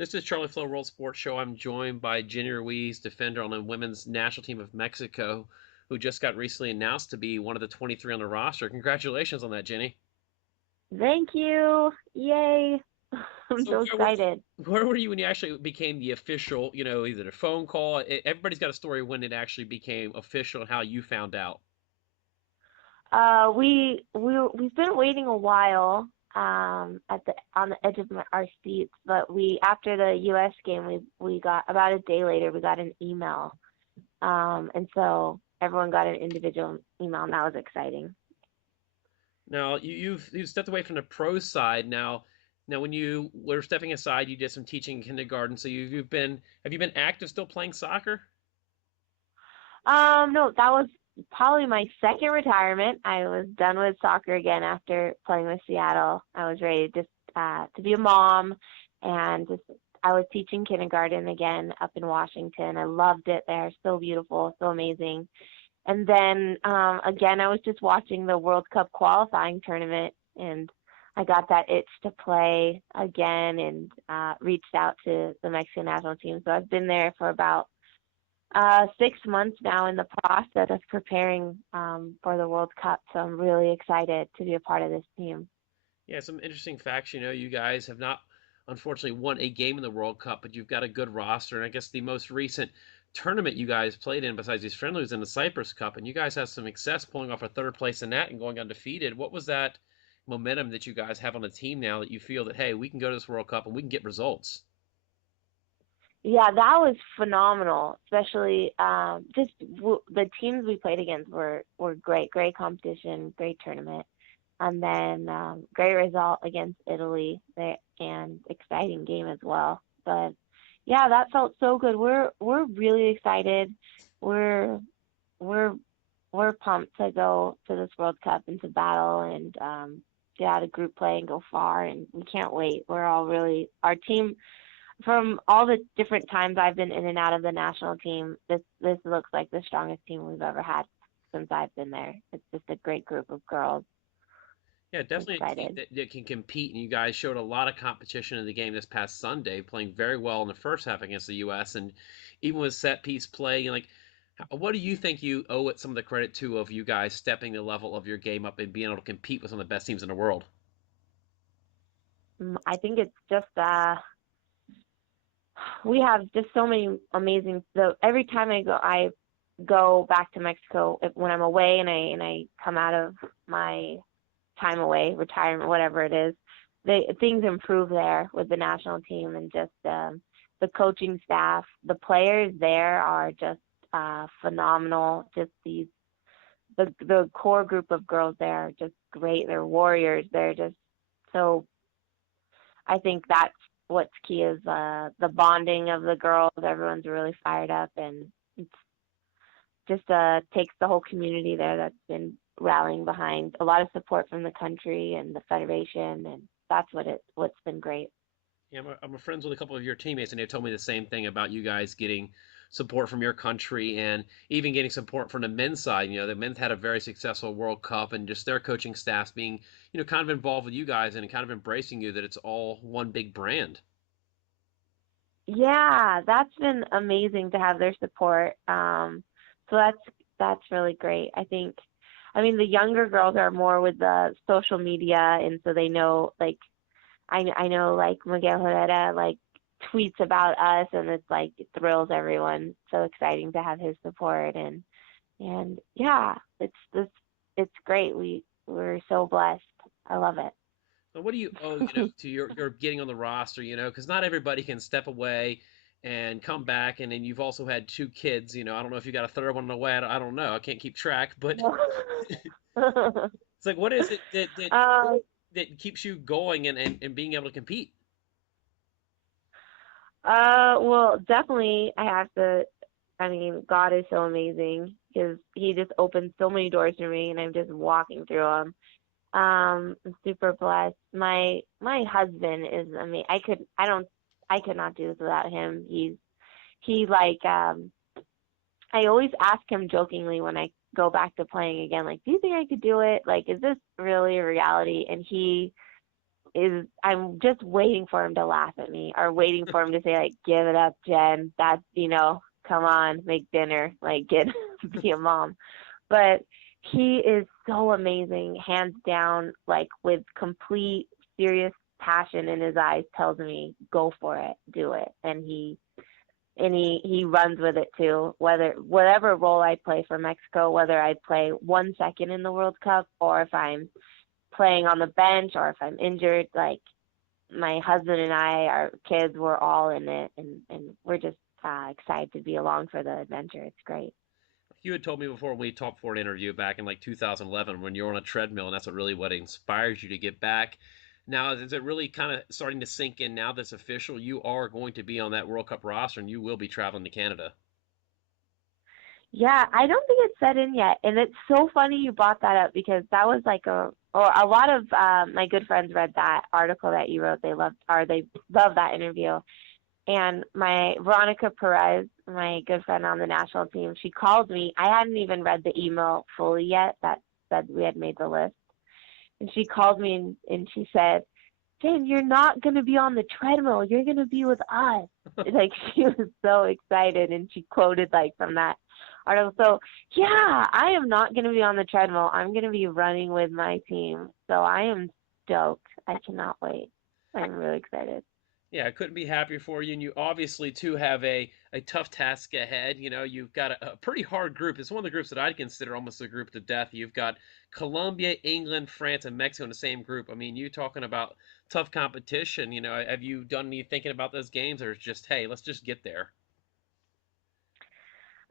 This is Charlie Flo World Sports Show. I'm joined by Jenny Ruiz, defender on the women's national team of Mexico, who just got recently announced to be one of the 23 on the roster. Congratulations on that, Jenny. Thank you. Yay. I'm So so excited. where were you when you actually became the official, either a phone call? Everybody's got a story when it actually became official and how you found out. We've been waiting a while at the on the edge of our seats, but we after the US game we got about a day later we got an email. And so everyone got an individual email and that was exciting. Now you've stepped away from the pro side now. When you were stepping aside, you did some teaching in kindergarten. So you've been have you been active still playing soccer? No, that was probably my second retirement. I was done with soccer again after playing with Seattle. I was ready just to be a mom, and just I was teaching kindergarten again up in Washington. I loved it there. So beautiful, so amazing. And then again, I was just watching the World Cup qualifying tournament, and I got that itch to play again, and reached out to the Mexican national team. So I've been there for about 6 months now in the process of preparing for the World Cup. So I'm really excited to be a part of this team. Yeah, some interesting facts. You guys have not, unfortunately, won a game in the World Cup, but you've got a good roster. And I guess the most recent tournament you guys played in, besides these friendlies, was in the Cyprus Cup, and you guys had some success pulling off a third place in that and going undefeated. What was that momentum that you guys have on the team now that you feel that, hey, we can go to this World Cup and we can get results? Yeah, that was phenomenal. Especially the teams we played against were great, great competition, great tournament, and then great result against Italy, and exciting game as well. But yeah, that felt so good. We're really excited. We're we're we're pumped to go to this World Cup and to battle and get out of group play and go far. And we can't wait. We're all really our team from all the different times I've been in and out of the national team. This looks like the strongest team we've ever had since I've been there. It's just a great group of girls. Yeah, I'm definitely a team excited. that can compete, and you guys showed a lot of competition in the game this past Sunday, playing very well in the first half against the U.S. And even with set piece play, what do you think you owe it some of the credit to of you guys stepping the level of your game up and being able to compete with some of the best teams in the world? I think it's just we have just so many amazing. So every time I go back to Mexico when I'm away and I come out of my time away, retirement, whatever it is, things improve there with the national team and just the coaching staff. The players there are just phenomenal. Just the core group of girls there are just great. They're warriors. They're just so. I think that's what's key is the bonding of the girls. Everyone's really fired up, and it's just takes the whole community there that's been rallying behind a lot of support from the country and the federation, and that's what's been great. Yeah, I'm friends with a couple of your teammates, and they told me the same thing about you guys getting support from your country and even getting support from the men's side. The men's had a very successful World Cup, and just their coaching staffs being, kind of involved with you guys and kind of embracing you that it's all one big brand. Yeah, that's been amazing to have their support. So that's really great. I mean, the younger girls are more with the social media, and so they know like I know like Miguel Herrera like tweets about us, and it's like it thrills everyone. So exciting to have his support, and yeah, it's great. We're so blessed. I love it. So what do you owe, to your getting on the roster, because not everybody can step away and come back, and then you've also had two kids. I don't know if you got a third one on the way. I don't know. I can't keep track, but it's like, what is it um, that keeps you going and being able to compete? well, definitely I have to. I mean, God is so amazing because He just opened so many doors for me, and I'm just walking through them. I'm super blessed. My husband is amazing. I could not do this without him. He like I always ask him jokingly when I go back to playing again, like, do you think I could do it? Like, is this really a reality? And he is I'm just waiting for him to laugh at me or waiting for him to say like, "Give it up, Jen. That's come on, make dinner, like get be a mom." But he is so amazing, hands down, like with complete serious passion in his eyes tells me, "Go for it, do it." And he runs with it too. Whatever role I play for Mexico, whether I play 1 second in the World Cup or if I'm playing on the bench or if I'm injured, like my husband and I, our kids, we're all in it, and we're just excited to be along for the adventure. It's great. You had told me before we talked for an interview back in like 2011 when you were on a treadmill, and that's really what inspires you to get back. Now, is it really kind of starting to sink in now that's official? You are going to be on that World Cup roster, and you will be traveling to Canada. Yeah, I don't think it's set in yet, and it's so funny you brought that up because that was like or a lot of my good friends read that article that you wrote. They loved that interview. And my Veronica Perez, my good friend on the national team, she called me. I hadn't even read the email fully yet that said we had made the list. And she called me and she said, "Jen, you're not going to be on the treadmill. You're going to be with us." Like she was so excited and she quoted like from that article. So yeah, I am not going to be on the treadmill. I'm going to be running with my team. So I am stoked. I cannot wait. I'm really excited. Yeah, I couldn't be happier for you. And you obviously, too, have a tough task ahead. You've got a pretty hard group. It's one of the groups that I'd consider almost a group to death. You've got Colombia, England, France, and Mexico in the same group. I mean, you talking about tough competition. Have you done any thinking about those games, or it's just, hey, let's just get there?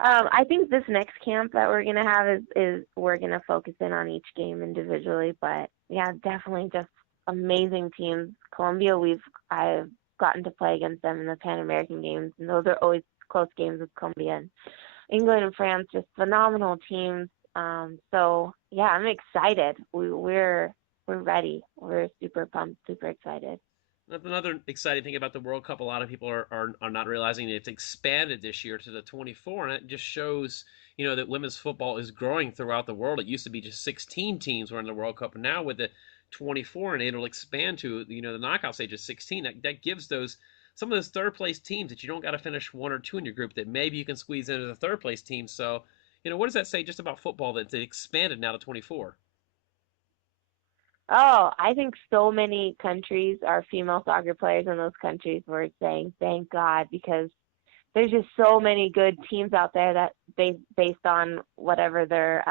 I think this next camp that we're gonna have is we're gonna focus in on each game individually, but yeah, definitely just amazing teams. Colombia, I've gotten to play against them in the Pan American games, and those are always close games with Colombia. And England and France, just phenomenal teams. So yeah, I'm excited. We're ready. We're super pumped, super excited. That's another exciting thing about the World Cup. A lot of people are not realizing it's expanded this year to the 24, and it just shows that women's football is growing throughout the world. It used to be just 16 teams were in the World Cup, and now with the 24, and it'll expand to the knockout stage of 16. That gives those some of those third place teams that you don't got to finish one or two in your group that maybe you can squeeze into the third place team. So what does that say just about football that it expanded now to 24? Oh, I think so many countries are female soccer players in those countries were saying thank God because there's just so many good teams out there that based on whatever their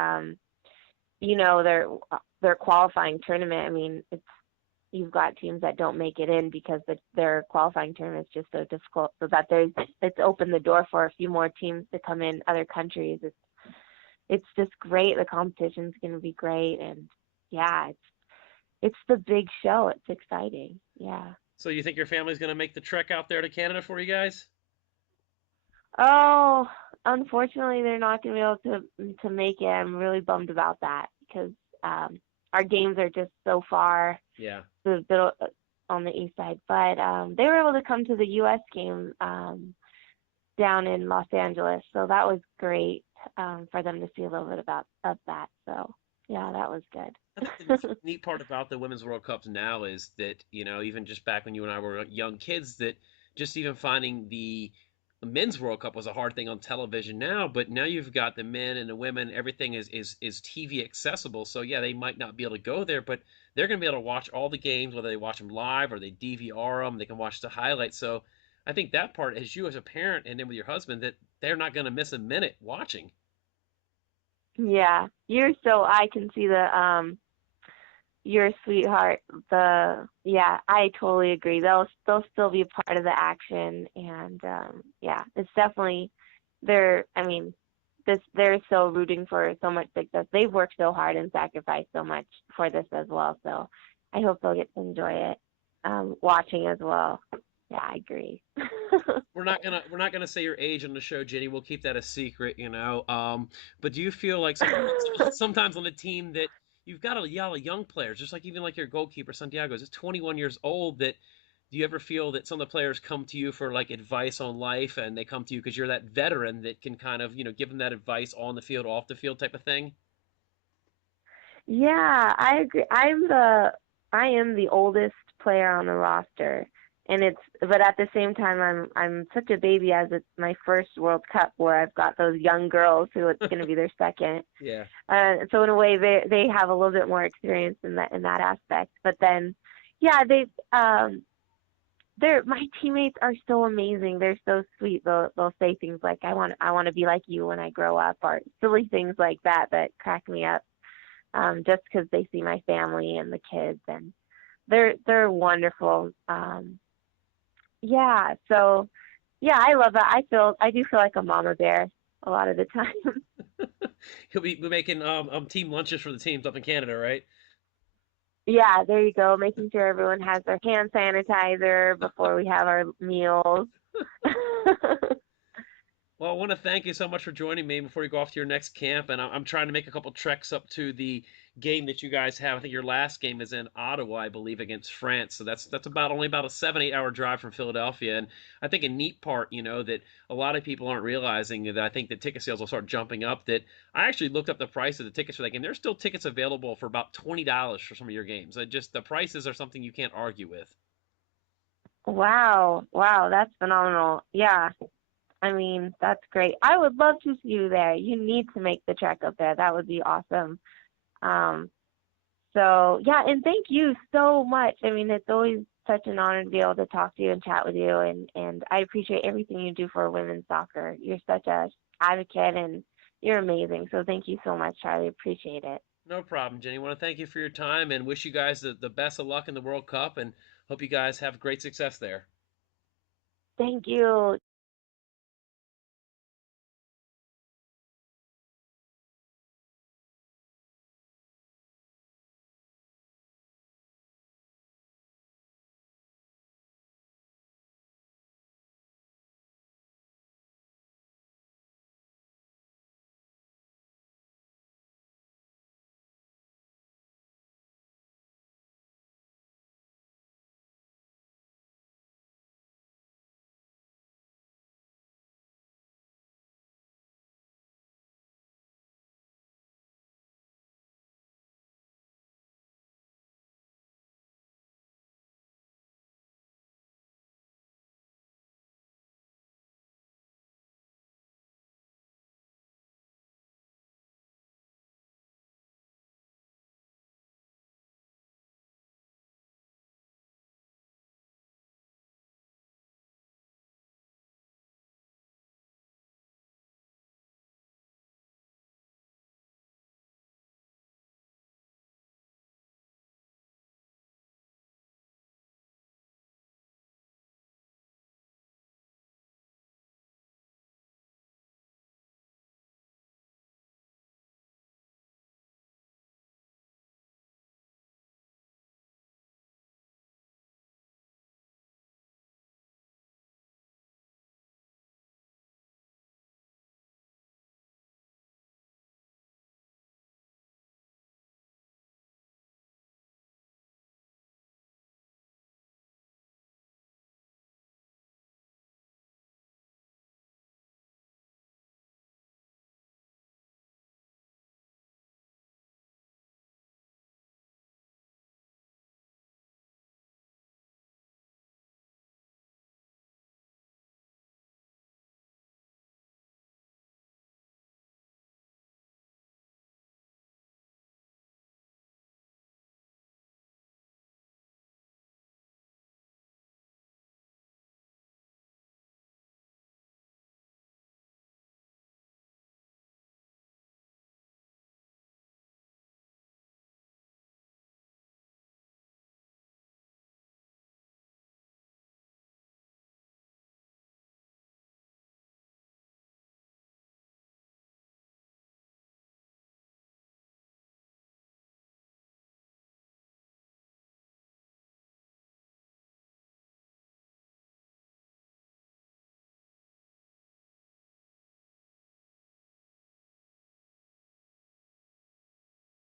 qualifying tournament. I mean, you've got teams that don't make it in because their qualifying tournament is just so difficult. So that it's opened the door for a few more teams to come in other countries. It's just great. The competition's going to be great, and yeah, it's the big show. It's exciting. Yeah. So you think your family's going to make the trek out there to Canada for you guys? Oh, unfortunately, they're not going to be able to make it. I'm really bummed about that because our games are just so far Yeah. the middle on the east side. But they were able to come to the U.S. game down in Los Angeles, so that was great for them to see a little bit of that. So yeah, that was I think the good. neat part about the Women's World Cups now is that, even just back when you and I were young kids, that just even finding the Men's World Cup was a hard thing on television now, but now you've got the men and the women, everything is TV accessible. So yeah, they might not be able to go there, but they're going to be able to watch all the games, whether they watch them live or they DVR them, they can watch the highlights. So I think that part, as you as a parent and then with your husband, that they're not going to miss a minute watching. Yeah, I can see you're a sweetheart. Yeah, I totally agree. They'll still be a part of the action, and yeah, it's definitely I mean, they're so rooting for so much success. They've worked so hard and sacrificed so much for this as well. So I hope they'll get to enjoy it, watching as well. Yeah, I agree. We're not gonna say your age on the show, Jenny. We'll keep that a secret. But do you feel like sometimes on a team that you've got a lot of young players, just like even like your goalkeeper Santiago is 21 years old. That do you ever feel that some of the players come to you for like advice on life, and they come to you because you're that veteran that can kind of give them that advice on the field, off the field type of thing? Yeah, I agree. I am the oldest player on the roster, and but at the same time I'm such a baby as it's my first World Cup where I've got those young girls who it's going to be their second. Yeah. So in a way they have a little bit more experience in that aspect. But then, yeah, they're my teammates are so amazing. They're so sweet. They'll say things like I want to be like you when I grow up, or silly things like that that crack me up. Just because they see my family and the kids, and they're wonderful. Yeah, so yeah, I love that. I do feel like a mama bear a lot of the time. He'll be making team lunches for the teams up in Canada, right? Yeah, there you go. Making sure everyone has their hand sanitizer before we have our meals. Well, I want to thank you so much for joining me before you go off to your next camp. And I'm trying to make a couple treks up to the game that you guys have. I think your last game is in Ottawa, I believe, against France. So that's about only about a 7-8 hour drive from Philadelphia. And I think a neat part, that a lot of people aren't realizing that I think the ticket sales will start jumping up. That I actually looked up the price of the tickets for that game. There's still tickets available for about $20 for some of your games. Just the prices are something you can't argue with. Wow, wow, that's phenomenal. Yeah, I mean, that's great. I would love to see you there. You need to make the trek up there. That would be awesome. Um, so yeah, and thank you so much. I mean, it's always such an honor to be able to talk to you and chat with you, and I appreciate everything you do for women's soccer. You're such a advocate, and you're amazing. So thank you so much, Charlie. Appreciate it. No problem, Jenny. I want to thank you for your time and wish you guys the best of luck in the World Cup and hope you guys have great success there. Thank you.